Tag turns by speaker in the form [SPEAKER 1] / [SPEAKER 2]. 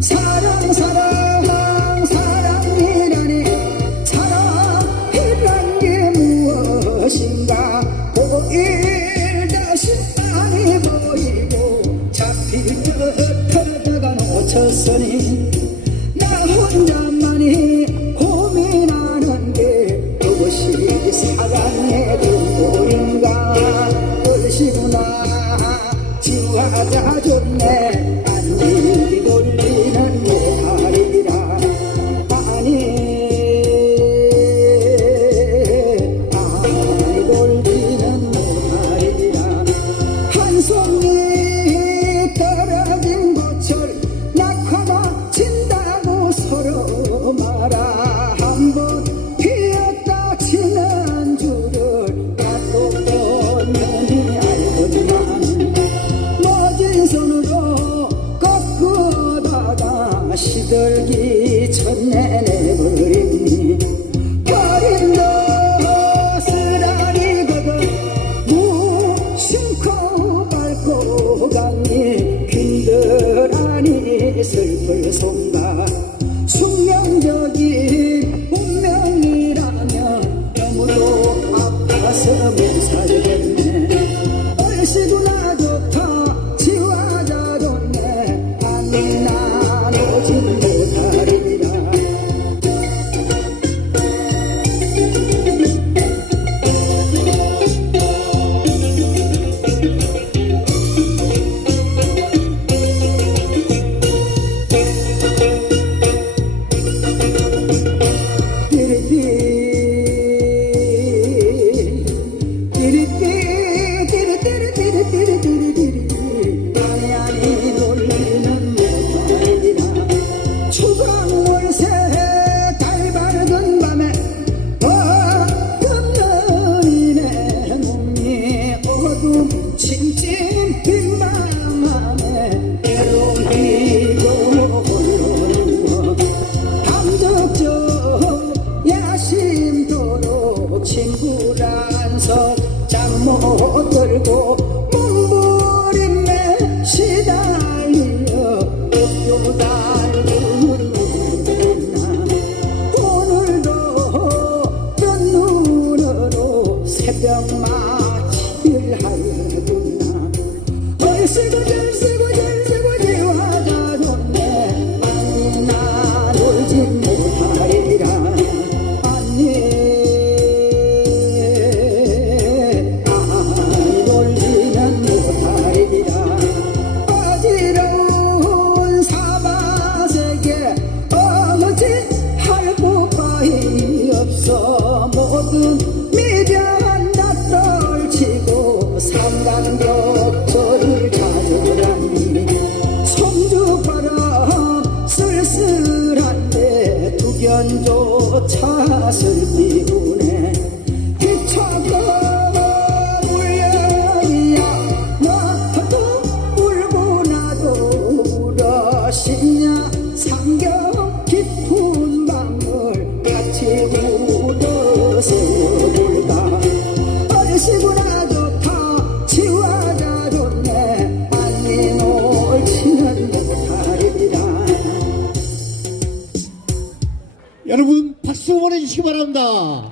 [SPEAKER 1] 사랑 사랑 사랑이라니 사랑이란 게 무엇인가？고 일다시 많이 보이고 잡히듯 펴다가 놓쳤으니 나 혼자 시들기 전에 내버린 버린도 쓰라리거든 무심코 밟고 가니? 균들하니 슬플 손가 You're my, you're my, you're my, you're my, you're my, 시련조차 슬피우네. 기차가 울려야 나도 울고 나도 울었시냐. 삼겹 깊은 밤을 같이 세우고,
[SPEAKER 2] 여러분 박수 보내주시기 바랍니다.